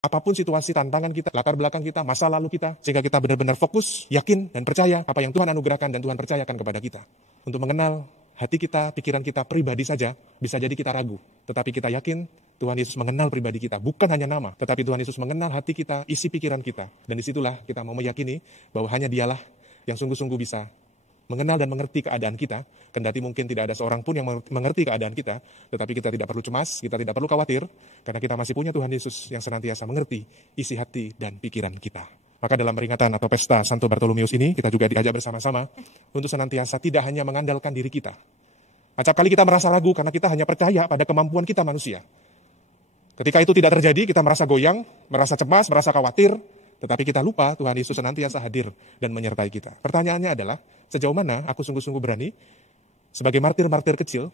apapun situasi, tantangan kita, latar belakang kita, masa lalu kita, sehingga kita benar-benar fokus, yakin, dan percaya apa yang Tuhan anugerahkan dan Tuhan percayakan kepada kita. Untuk mengenal hati kita, pikiran kita pribadi saja, bisa jadi kita ragu. Tetapi kita yakin Tuhan Yesus mengenal pribadi kita, bukan hanya nama, tetapi Tuhan Yesus mengenal hati kita, isi pikiran kita. Dan disitulah kita mau meyakini bahwa hanya Dialah yang sungguh-sungguh bisa mengenal dan mengerti keadaan kita, kendati mungkin tidak ada seorang pun yang mengerti keadaan kita, tetapi kita tidak perlu cemas, kita tidak perlu khawatir, karena kita masih punya Tuhan Yesus yang senantiasa mengerti isi hati dan pikiran kita. Maka dalam peringatan atau pesta Santo Bartolomeus ini, kita juga diajak bersama-sama untuk senantiasa tidak hanya mengandalkan diri kita. Acap kali kita merasa ragu karena kita hanya percaya pada kemampuan kita manusia. Ketika itu tidak terjadi, kita merasa goyang, merasa cemas, merasa khawatir, tetapi kita lupa Tuhan Yesus senantiasa hadir dan menyertai kita. Pertanyaannya adalah, sejauh mana aku sungguh-sungguh berani, sebagai martir-martir kecil,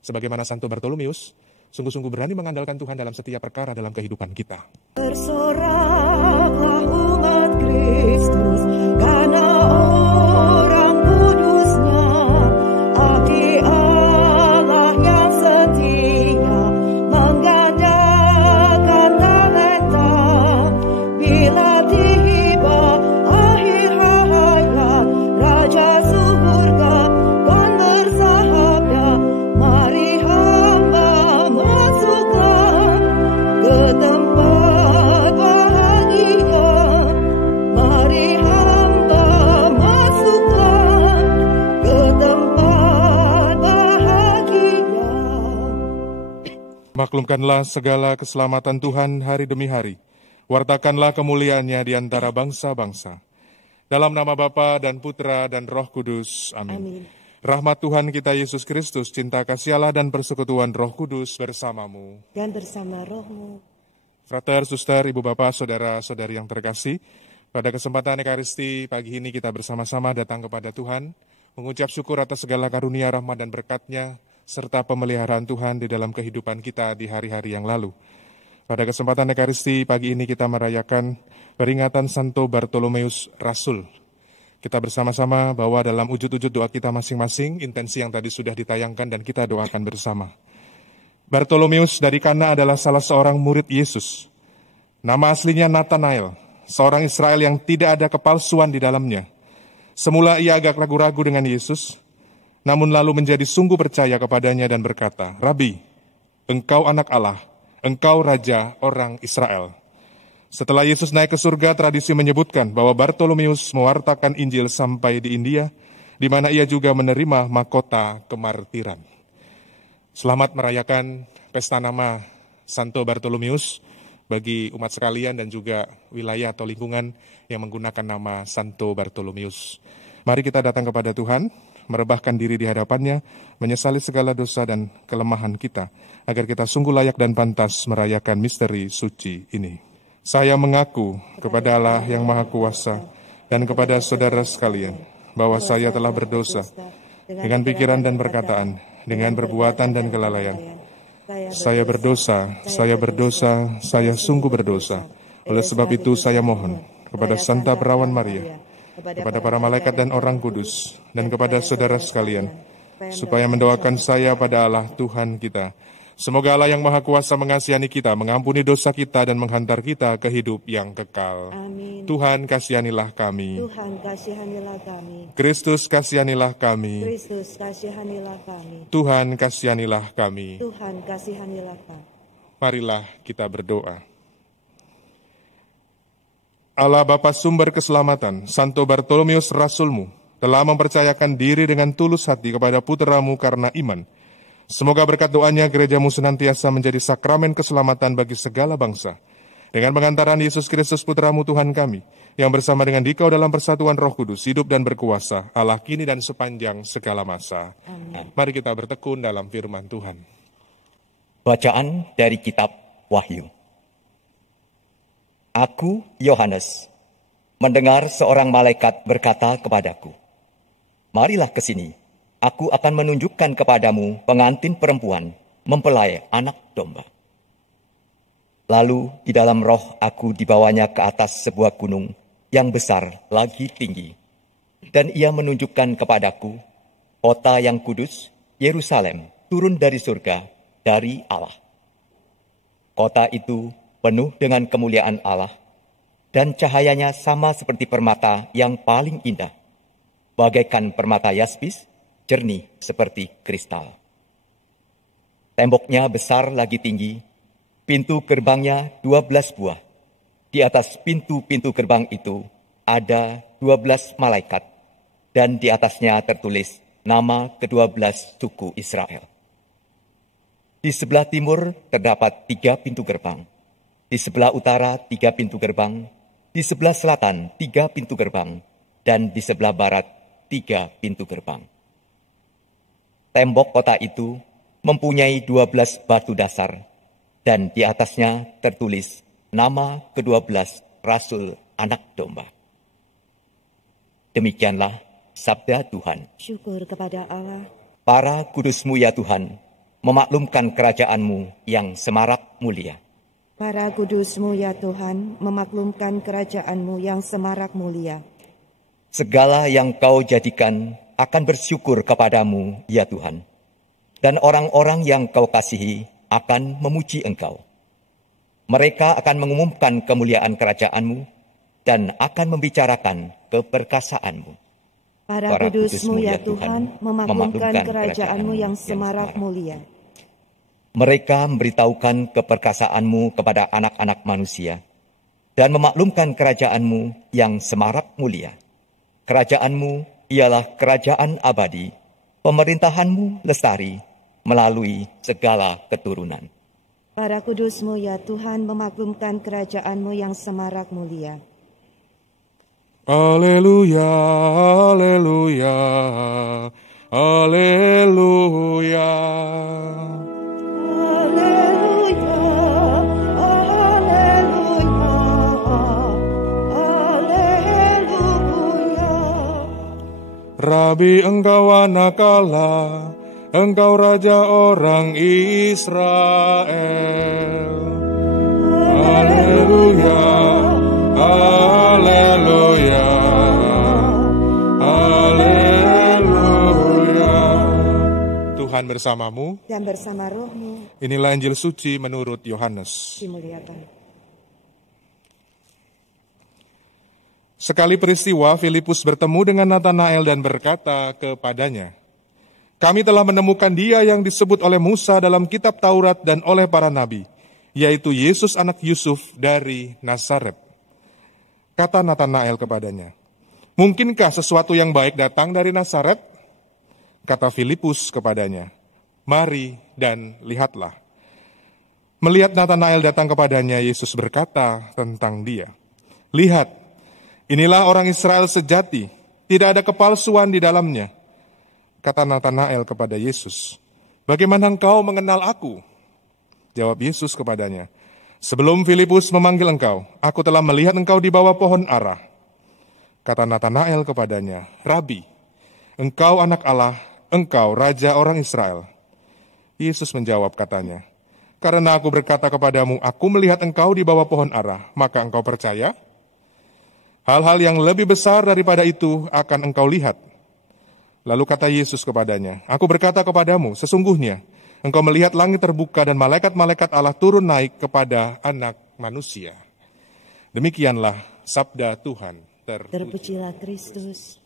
sebagaimana Santo Bartolomeus, sungguh-sungguh berani mengandalkan Tuhan dalam setiap perkara dalam kehidupan kita. Bersoraklah umat Kristus, karena orang kudusnya, abdi Allah yang setia, menggandakan talenta, bila tiba akhir hayat, Raja surga kan bersabda, mari hamba masuklah ke tempat bahagia. Mari hamba masuklah ke tempat bahagia. Maklumkanlah segala keselamatan Tuhan hari demi hari. Wartakanlah kemuliaannya di antara bangsa-bangsa. Dalam nama Bapa dan Putra dan Roh Kudus. Amin. Rahmat Tuhan kita Yesus Kristus, cinta kasih Allah dan persekutuan Roh Kudus bersamamu. Dan bersama rohmu. Frater, suster, ibu bapak, saudara-saudari yang terkasih, pada kesempatan Ekaristi pagi ini kita bersama-sama datang kepada Tuhan, mengucap syukur atas segala karunia, rahmat dan berkat-Nya, serta pemeliharaan Tuhan di dalam kehidupan kita di hari-hari yang lalu. Pada kesempatan Ekaristi pagi ini kita merayakan peringatan Santo Bartolomeus Rasul. Kita bersama-sama bahwa dalam wujud-wujud doa kita masing-masing, intensi yang tadi sudah ditayangkan dan kita doakan bersama. Bartolomeus dari Kana adalah salah seorang murid Yesus. Nama aslinya Nathanael, seorang Israel yang tidak ada kepalsuan di dalamnya. Semula ia agak ragu-ragu dengan Yesus, namun lalu menjadi sungguh percaya kepadanya dan berkata, "Rabi, engkau anak Allah, engkau raja orang Israel." Setelah Yesus naik ke surga, tradisi menyebutkan bahwa Bartolomeus mewartakan Injil sampai di India, di mana ia juga menerima mahkota kemartiran. Selamat merayakan pesta nama Santo Bartolomeus bagi umat sekalian dan juga wilayah atau lingkungan yang menggunakan nama Santo Bartolomeus. Mari kita datang kepada Tuhan, merebahkan diri di hadapan-Nya, menyesali segala dosa dan kelemahan kita, agar kita sungguh layak dan pantas merayakan misteri suci ini. Saya mengaku kepada Allah yang Maha Kuasa dan kepada saudara sekalian, bahwa saya telah berdosa dengan pikiran dan perkataan, dengan perbuatan dan kelalaian. Saya berdosa, saya sungguh berdosa. Oleh sebab itu saya mohon kepada Santa Perawan Maria, kepada para malaikat dan orang kudus, dan kepada saudara sekalian, supaya mendoakan saya pada Allah Tuhan kita. Semoga Allah yang Maha Kuasa mengasihani kita, mengampuni dosa kita, dan menghantar kita ke hidup yang kekal. Amin. Tuhan kasihanilah kami. Tuhan kasihanilah kami. Kristus kasihanilah kami. Kristus kasihanilah kami. Tuhan kasihanilah kami. Tuhan kasihanilah kami. Marilah kita berdoa. Allah Bapa sumber keselamatan, Santo Bartolomeus Rasul-Mu, telah mempercayakan diri dengan tulus hati kepada putra-Mu karena iman. Semoga berkat doanya gereja-Mu senantiasa menjadi sakramen keselamatan bagi segala bangsa. Dengan pengantaran Yesus Kristus Putra-Mu Tuhan kami, yang bersama dengan Dikau dalam persatuan Roh Kudus, hidup dan berkuasa, Allah kini dan sepanjang segala masa. Amin. Mari kita bertekun dalam firman Tuhan. Bacaan dari kitab Wahyu. Aku, Yohanes, mendengar seorang malaikat berkata kepadaku, "Marilah ke sini. Aku akan menunjukkan kepadamu pengantin perempuan mempelai anak domba." Lalu di dalam roh aku dibawanya ke atas sebuah gunung yang besar lagi tinggi. Dan ia menunjukkan kepadaku kota yang kudus, Yerusalem, turun dari surga, dari Allah. Kota itu penuh dengan kemuliaan Allah, dan cahayanya sama seperti permata yang paling indah, bagaikan permata yaspis, jernih seperti kristal. Temboknya besar lagi tinggi, pintu gerbangnya 12 buah. Di atas pintu-pintu gerbang itu ada 12 malaikat, dan di atasnya tertulis nama ke-12 suku Israel. Di sebelah timur terdapat 3 pintu gerbang, di sebelah utara 3 pintu gerbang, di sebelah selatan 3 pintu gerbang, dan di sebelah barat 3 pintu gerbang. Tembok kota itu mempunyai 12 batu dasar, dan di atasnya tertulis nama ke-12 Rasul Anak Domba. Demikianlah sabda Tuhan. Syukur kepada Allah. Para kudus-Mu ya Tuhan, memaklumkan kerajaan-Mu yang semarak mulia. Para kudus-Mu ya Tuhan, memaklumkan kerajaan-Mu yang semarak mulia. Segala yang Kau jadikan akan bersyukur kepadamu ya Tuhan. Dan orang-orang yang Kau kasihi akan memuji Engkau. Mereka akan mengumumkan kemuliaan kerajaan-Mu dan akan membicarakan keperkasaanmu. Para kudus-Mu ya Tuhan, memaklumkan kerajaan-Mu yang semarak mulia. Mereka memberitahukan keperkasaanmu kepada anak-anak manusia dan memaklumkan kerajaan-Mu yang semarak mulia. Kerajaan-Mu ialah kerajaan abadi, pemerintahan-Mu lestari melalui segala keturunan. Para kudus-Mu ya Tuhan, memaklumkan kerajaan-Mu yang semarak mulia. Haleluya, haleluya, haleluya. Rabi, Engkau anak Allah, Engkau Raja orang Israel. Haleluya, haleluya, haleluya. Tuhan bersamamu Dan bersama rohmu. Inilah Injil suci menurut Yohanes. Dimuliakan. Sekali peristiwa, Filipus bertemu dengan Natanael dan berkata kepadanya, "Kami telah menemukan Dia yang disebut oleh Musa dalam kitab Taurat dan oleh para nabi, yaitu Yesus anak Yusuf dari Nazaret." Kata Natanael kepadanya, "Mungkinkah sesuatu yang baik datang dari Nazaret?" Kata Filipus kepadanya, "Mari dan lihatlah." Melihat Natanael datang kepadanya, Yesus berkata tentang dia, "Lihat, inilah orang Israel sejati, tidak ada kepalsuan di dalamnya." Kata Natanael kepada Yesus, "Bagaimana engkau mengenal aku?" Jawab Yesus kepadanya, "Sebelum Filipus memanggil engkau, aku telah melihat engkau di bawah pohon ara." Kata Natanael kepadanya, "Rabi, engkau anak Allah, engkau Raja orang Israel." Yesus menjawab katanya, "Karena aku berkata kepadamu, aku melihat engkau di bawah pohon ara, maka engkau percaya? Hal-hal yang lebih besar daripada itu akan engkau lihat." Lalu kata Yesus kepadanya, "Aku berkata kepadamu, sesungguhnya engkau melihat langit terbuka dan malaikat-malaikat Allah turun naik kepada anak manusia." Demikianlah sabda Tuhan. Terpujilah Kristus.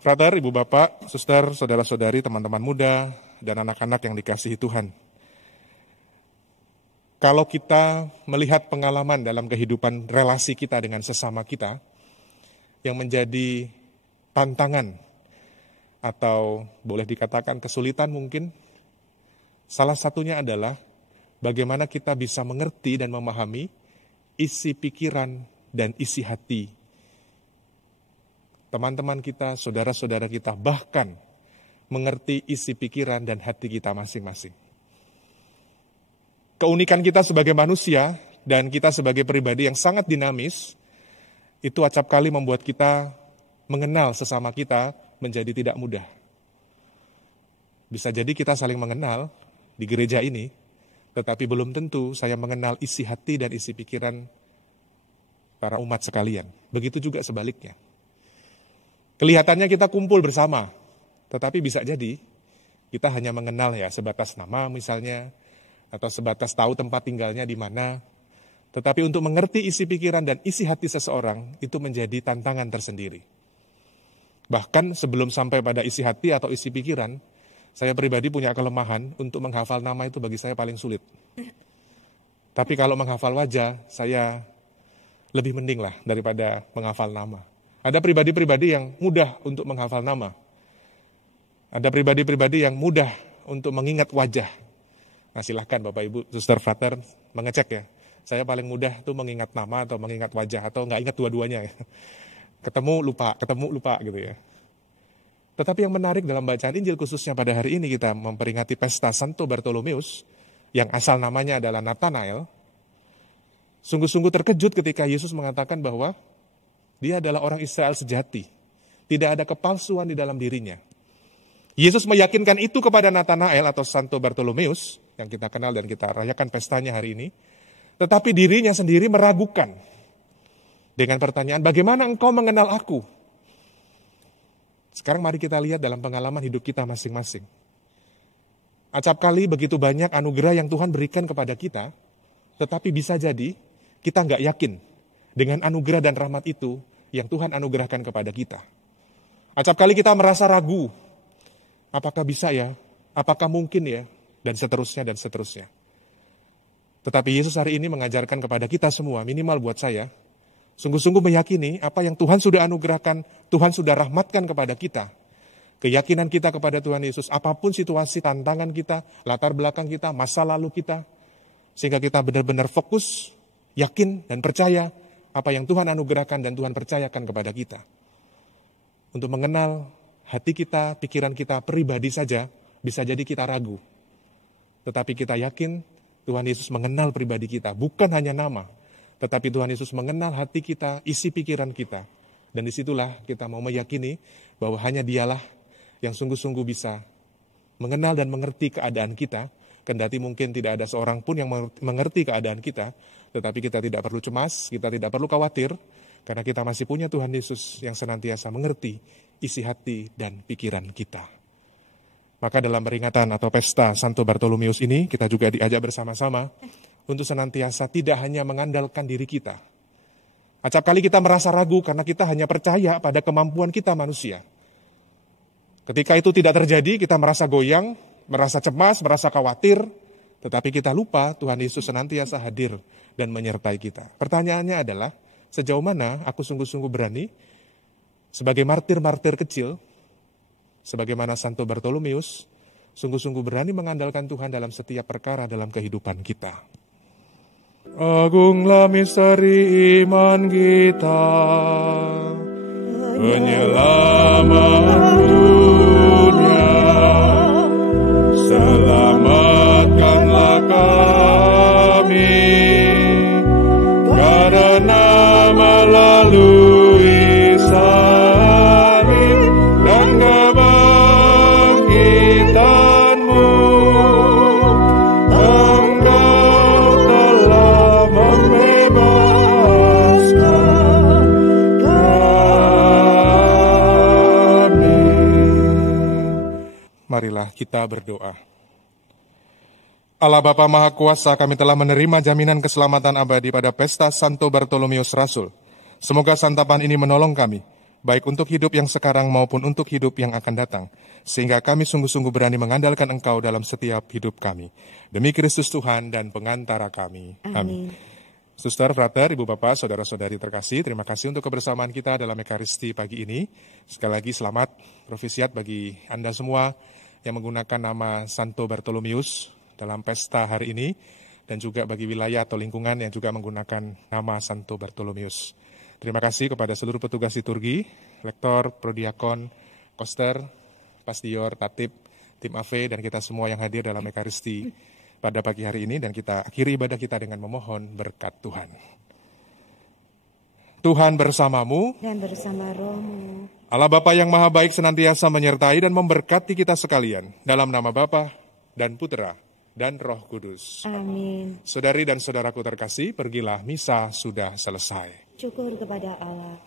Frater, ibu bapak, suster, saudara-saudari, teman-teman muda, dan anak-anak yang dikasihi Tuhan. Kalau kita melihat pengalaman dalam kehidupan relasi kita dengan sesama kita, yang menjadi tantangan atau boleh dikatakan kesulitan mungkin, salah satunya adalah bagaimana kita bisa mengerti dan memahami isi pikiran dan isi hati teman-teman kita, saudara-saudara kita, bahkan mengerti isi pikiran dan hati kita masing-masing. Keunikan kita sebagai manusia dan kita sebagai pribadi yang sangat dinamis, itu acap kali membuat kita mengenal sesama kita menjadi tidak mudah. Bisa jadi kita saling mengenal di gereja ini, tetapi belum tentu saya mengenal isi hati dan isi pikiran para umat sekalian. Begitu juga sebaliknya. Kelihatannya kita kumpul bersama, tetapi bisa jadi kita hanya mengenal ya sebatas nama misalnya, atau sebatas tahu tempat tinggalnya di mana. Tetapi untuk mengerti isi pikiran dan isi hati seseorang itu menjadi tantangan tersendiri. Bahkan sebelum sampai pada isi hati atau isi pikiran, saya pribadi punya kelemahan untuk menghafal nama itu bagi saya paling sulit. Tapi kalau menghafal wajah, saya lebih mending lah daripada menghafal nama. Ada pribadi-pribadi yang mudah untuk menghafal nama. Ada pribadi-pribadi yang mudah untuk mengingat wajah. Nah silahkan Bapak Ibu, Suster Frater mengecek ya. Saya paling mudah tuh mengingat nama atau mengingat wajah atau nggak ingat dua-duanya ya. Ketemu lupa gitu ya. Tetapi yang menarik dalam bacaan Injil khususnya pada hari ini kita memperingati pesta Santo Bartolomeus yang asal namanya adalah Nathanael. Sungguh-sungguh terkejut ketika Yesus mengatakan bahwa dia adalah orang Israel sejati. Tidak ada kepalsuan di dalam dirinya. Yesus meyakinkan itu kepada Nathanael atau Santo Bartolomeus yang kita kenal dan kita rayakan pestanya hari ini. Tetapi dirinya sendiri meragukan dengan pertanyaan, bagaimana engkau mengenal aku? Sekarang mari kita lihat dalam pengalaman hidup kita masing-masing. Acap kali begitu banyak anugerah yang Tuhan berikan kepada kita, tetapi bisa jadi kita nggak yakin dengan anugerah dan rahmat itu yang Tuhan anugerahkan kepada kita. Acap kali kita merasa ragu, apakah bisa ya, apakah mungkin ya, dan seterusnya dan seterusnya. Tetapi Yesus hari ini mengajarkan kepada kita semua, minimal buat saya, sungguh-sungguh meyakini apa yang Tuhan sudah anugerahkan, Tuhan sudah rahmatkan kepada kita. Keyakinan kita kepada Tuhan Yesus, apapun situasi, tantangan kita, latar belakang kita, masa lalu kita, sehingga kita benar-benar fokus, yakin dan percaya apa yang Tuhan anugerahkan dan Tuhan percayakan kepada kita. Untuk mengenal hati kita, pikiran kita pribadi saja, bisa jadi kita ragu. Tetapi kita yakin, Tuhan Yesus mengenal pribadi kita, bukan hanya nama, tetapi Tuhan Yesus mengenal hati kita, isi pikiran kita. Dan disitulah kita mau meyakini bahwa hanya Dialah yang sungguh-sungguh bisa mengenal dan mengerti keadaan kita, kendati mungkin tidak ada seorang pun yang mengerti keadaan kita, tetapi kita tidak perlu cemas, kita tidak perlu khawatir, karena kita masih punya Tuhan Yesus yang senantiasa mengerti isi hati dan pikiran kita. Maka dalam peringatan atau pesta Santo Bartolomeus ini, kita juga diajak bersama-sama untuk senantiasa tidak hanya mengandalkan diri kita. Acap kali kita merasa ragu karena kita hanya percaya pada kemampuan kita manusia. Ketika itu tidak terjadi, kita merasa goyang, merasa cemas, merasa khawatir, tetapi kita lupa Tuhan Yesus senantiasa hadir dan menyertai kita. Pertanyaannya adalah, sejauh mana aku sungguh-sungguh berani sebagai martir-martir kecil, sebagaimana Santo Bartolomeus, sungguh-sungguh berani mengandalkan Tuhan dalam setiap perkara dalam kehidupan kita. Agunglah misteri iman kita, penyelamat dunia, selamatkanlah kami, karena melalui salib dan kebangkitan-Mu, Engkau telah membebaskan kami. Marilah kita berdoa. Allah Bapa Maha Kuasa, kami telah menerima jaminan keselamatan abadi pada pesta Santo Bartolomeus Rasul. Semoga santapan ini menolong kami, baik untuk hidup yang sekarang maupun untuk hidup yang akan datang, sehingga kami sungguh-sungguh berani mengandalkan Engkau dalam setiap hidup kami. Demi Kristus Tuhan dan pengantara kami. Amin. Suster, Frater, Ibu Bapak, Saudara-saudari terkasih, terima kasih untuk kebersamaan kita dalam Ekaristi pagi ini. Sekali lagi selamat profisiat bagi Anda semua yang menggunakan nama Santo Bartolomeus dalam pesta hari ini, dan juga bagi wilayah atau lingkungan yang juga menggunakan nama Santo Bartolomeus. Terima kasih kepada seluruh petugas liturgi, lektor, prodiakon, koster, pastor, tatib, tim AV, dan kita semua yang hadir dalam Ekaristi pada pagi hari ini, dan kita akhiri ibadah kita dengan memohon berkat Tuhan. Tuhan bersamamu, dan bersama rohmu. Allah Bapa yang Maha Baik senantiasa menyertai dan memberkati kita sekalian, dalam nama Bapa dan Putera dan Roh Kudus. Amin. Saudari dan saudaraku terkasih, pergilah, misa sudah selesai. Syukur kepada Allah.